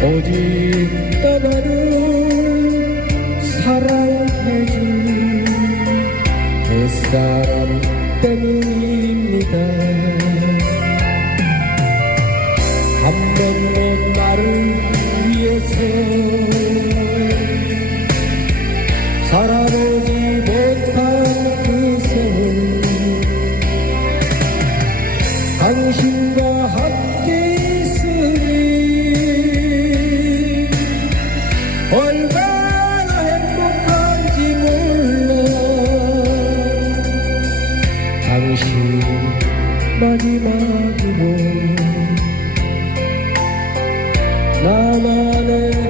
오직 나를 사랑해준 그 사람 때문입니다. 한 번 못 나를 위해서 বাজি লাগিব না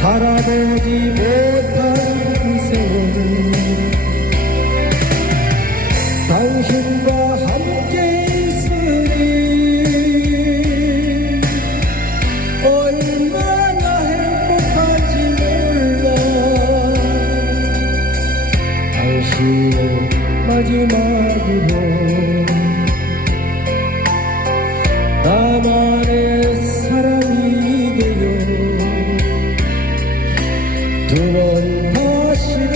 살아내지 못. 두 번 다시는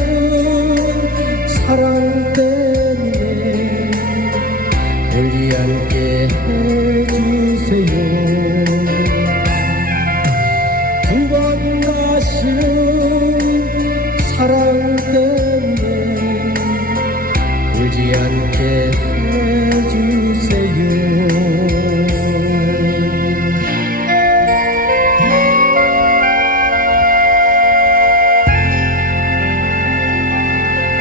사랑 때문에 우리 함께 해주세요. 두 번 다시는 사랑 때문에 울지 않게 해주세요.